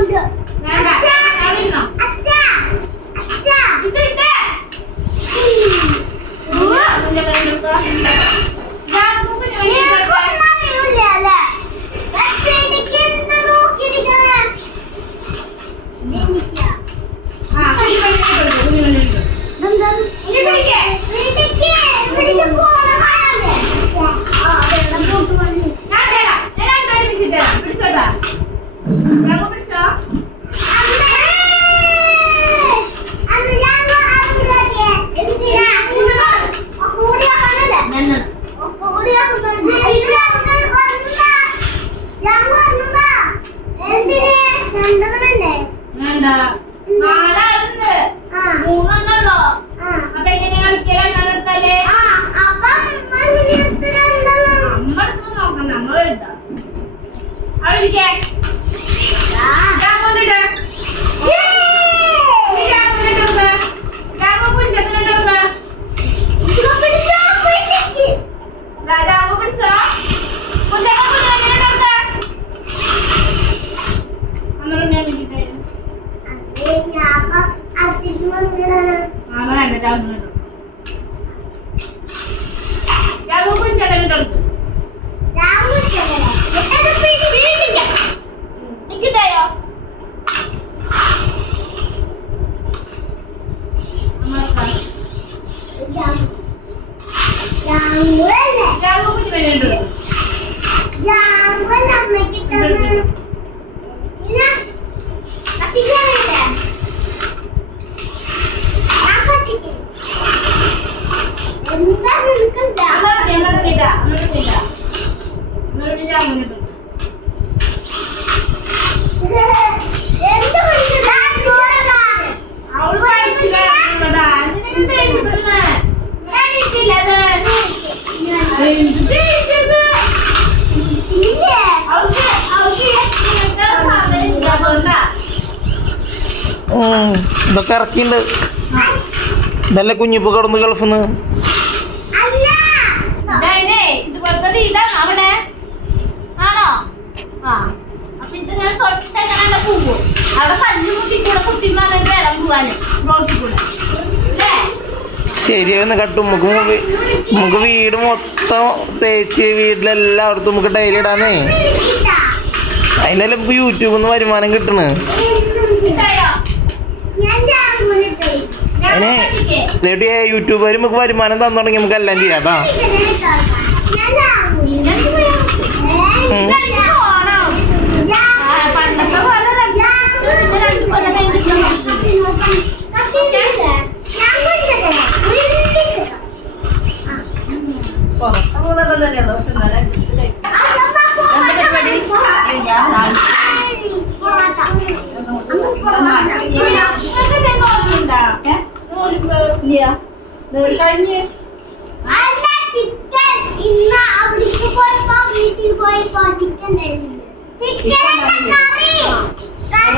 bunda. Aksa. Aksa. Aksa. Itu ഒക്കെ ഇറക്കിയിട്ടുണ്ട് ഇതല്ലേ കുഞ്ഞിപ്പ് കിടന്ന് ഗൾഫിൽ നിന്ന് ശരിയായിരുന്നു കട്ടും. നമുക്ക് നമുക്ക് വീട് മൊത്തം തേച്ച് വീട്ടിലെല്ലായിടത്തും നമുക്ക് ഡയറി ഇടാന്നേ അതിനെല്ലാം ഇപ്പൊ യൂട്യൂബിൽ നിന്ന് വരുമാനം കിട്ടണേ. അതിനെ എന്നിട്ട് യൂട്യൂബുകാർ നമുക്ക് വരുമാനം തന്നു തുടങ്ങി നമുക്ക് എല്ലാം ചെയ്യാം കേട്ടോ പുറത്തുള്ളതൊന്നും തന്നെയുള്ളൂ പക്ഷെ എന്നാലും ഇല്ല. കഴിഞ്ഞ് അല്ല ചിക്കൻ ഇന്ന അവിടേക്ക് പോയപ്പോ വീട്ടിൽ പോയപ്പോ ചിക്കൻ തരുന്നില്ല ചിക്കൻ കറി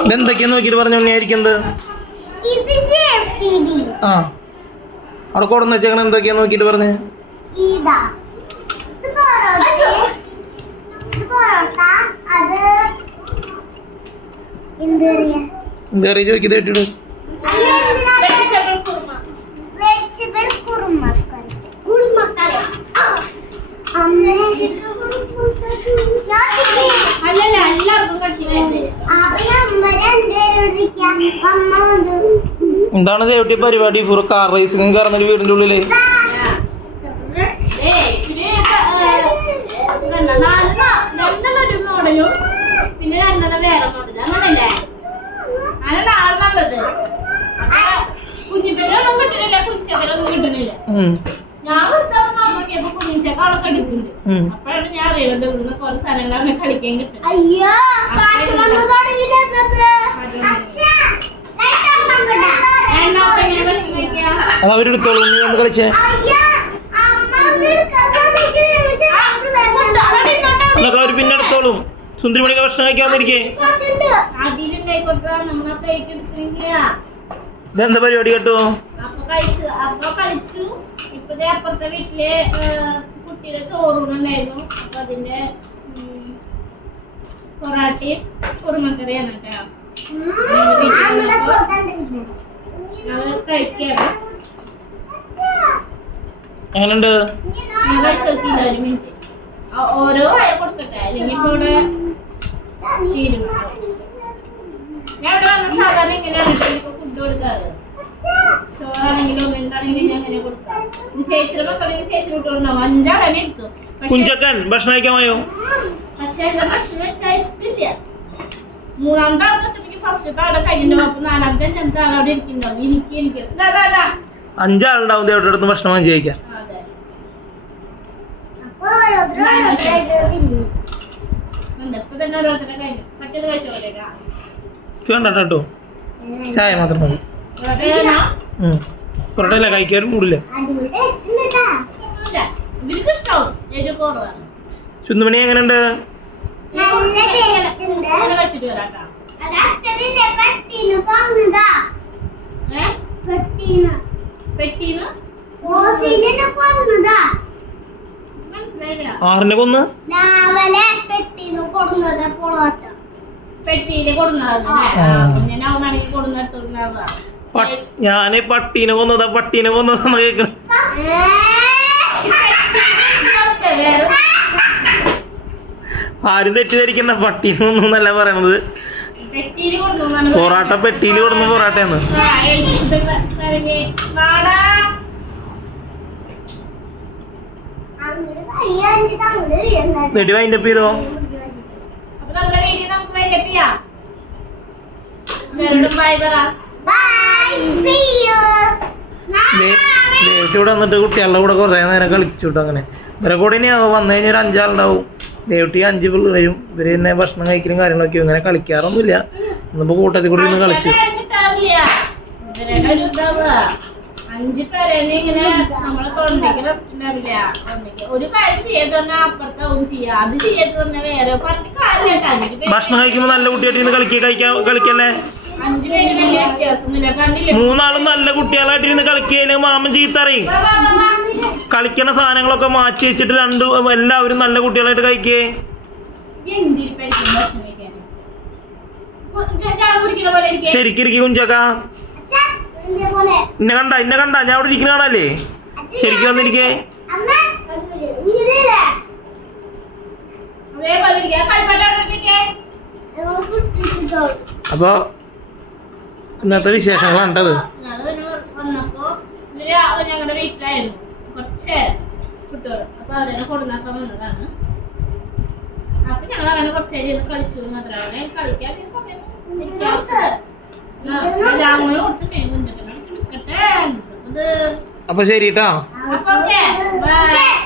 ഇതെന്തൊക്കെയാ നോക്കിട്ട് പറഞ്ഞു ഉണ്ണിയായിരിക്കുന്നത് ആ. അവിടെ കൊടുന്ന് വെച്ചേക്കണ എന്തൊക്കെയാ നോക്കിട്ട് പറഞ്ഞ? എന്ത് കറിയാ? ചോദിക്കുന്നത് ഇട്ടിട്ട് എന്താണ് ചേട്ടി പരിപാടി? ഫുറ കാർ റേസിംഗ് കറന്നൊരു വീടിന്റെ ഉള്ളിൽ. പിന്നെ ഞാൻ വെറുതെ നോക്കിയപ്പോ കുഞ്ഞിച്ചക്ക അവിടെ കടിക്കുന്നുണ്ട് അപ്പോഴാണ് ഞാൻ അറിയാൻ ഇവിടുന്ന് കുറേ സ്ഥലങ്ങളാണ് കളിക്കാൻ കിട്ടുന്നത് അത് അവരെടുത്തോളൂ നീ ഒന്ന് കളിച്ചേ. എന്നൊക്കെ അവർ പിന്നെ എടുത്തോളും സുന്ദരിമണിക്ക് ഭക്ഷണം എടുക്കുന്നില്ല ഇതെന്താ പരിപാടി കേട്ടോ? അപ്പൊ കഴിച്ചു അപ്പൊ കഴിച്ചു. ഇപ്പൊ ദേ അപ്പുറത്തെ വീട്ടിൽ കുട്ടിയുടെ ചോറൂണുണ്ടായിരുന്നു അപ്പൊ അതിന്റെ ഉം, പൊറാട്ടയും കുറുമക്കറിയാണ് കേട്ടോ. എങ്ങനെയുണ്ട്? ഓരോ വായ കൊടുക്കട്ടെ. അല്ലെങ്കിൽ ഇപ്പൊ ഇവിടെ തീരും ഞാൻ ഇവിടെ വന്ന സാധാരണ ഫുഡ് കൊടുക്കാറ്. ചോറാണെങ്കിലും എന്താണെങ്കിലും ഞാൻ അങ്ങനെ കൊടുക്കാം. ചേച്ചിയുടെ മക്കളെങ്കിൽ ചേച്ചി കുട്ടികളുണ്ടാവും. കുഞ്ചക്കൻ ഭക്ഷണം കഴിക്കാൻ പോയോ? പക്ഷെ ഭക്ഷണം ഇല്ല മൂന്നാമത്തെ ആൾക്കെത്തുമ്പോ ഫസ്റ്റത്തെ അവിടെ കഴിഞ്ഞിട്ടുണ്ടാവും അപ്പൊ നാലാമത്തെ അഞ്ചാമത്തെ ആൾ അവിടെ ഇരിക്കുന്നുണ്ടാവും എനിക്ക് എനിക്ക്. അഞ്ചാളുണ്ടാവും ദേവരുടെ അടുത്ത് ഭക്ഷണം വാങ്ങി ജയിക്കാം കേട്ടോ ചായ മാത്രം മതി ഉം. പൊറോട്ട ഇല്ല കഴിക്കാനും കൂടില്ല ചുന്തുമണി എങ്ങനെയുണ്ട് ആറിനെ കൊന്ന്? ഞാൻ പട്ടീനെ കൊന്നതാ പട്ടീനെ കൊന്നതാന്ന് കേൾക്കണം വേറെ ആരും തെറ്റിദ്ധരിക്കുന്ന പട്ടി എന്നല്ല പറയണത്. പൊറാട്ട പെട്ടിയിൽ കൊടുന്ന പൊറാട്ടയാണ്. വാടാ. വൈൻഡ് അപ്പ് ചെയ്തോ. ദേവട്ടി ഇവിടെ വന്നിട്ട് കുട്ടികളുടെ കൂടെ കുറേ നേരം കളിച്ചു കേട്ടോ അങ്ങനെ. ഇവരെ കൂടെ ഇനി വന്നു കഴിഞ്ഞാൽ ഒരു അഞ്ചാളുണ്ടാവും. ദേവട്ടി അഞ്ച് പിള്ളേരും ഇവർ തന്നെ ഭക്ഷണം കഴിക്കലും കാര്യങ്ങളൊക്കെ ഇങ്ങനെ കളിക്കാറൊന്നുമില്ല. ഇന്നിപ്പോ കൂട്ടത്തിൽ കൂടി ഇരുന്ന് കളിച്ചു. ഭക്ഷണം കഴിക്കുമ്പോ നല്ല കുട്ടിയായിട്ട് കളിക്കുക കഴിക്കാൻ കളിക്കല്ലേ? മൂന്നാളും നല്ല കുട്ടികളായിട്ട് ഇന്ന് കളിക്കുകയില്ല മാമൻ ചീത്തറിയും. കളിക്കണ സാധനങ്ങളൊക്കെ മാറ്റി വെച്ചിട്ട് രണ്ട് എല്ലാവരും നല്ല കുട്ടികളായിട്ട് കഴിക്കേ ശരിക്കിരിക്കും കുഞ്ചക്ക. ഇന്നെ കണ്ട ഇന്നെ കണ്ട ഞാൻ അവിടെ ഇരിക്കുന്ന കാണാല്ലേ ശരിക്കും വന്നിരിക്കേ. അപ്പൊ ഇന്നത്തെ വിശേഷങ്ങളാണ് ഞങ്ങളുടെ വീട്ടിലായിരുന്നു കുറച്ച് നേരം കുട്ടികൾ അപ്പൊ അവരെ കൊടുന്നാക്കാൻ വന്നതാണ്. അപ്പൊ ഞങ്ങൾ അങ്ങനെ കുറച്ച് നേരം ഇരുന്ന് കളിച്ചു മാത്രമേ കളിക്കാൻ കൊടുത്ത് അപ്പൊ ശരി കേട്ടോ അപ്പൊ ഓക്കെ. ബൈ.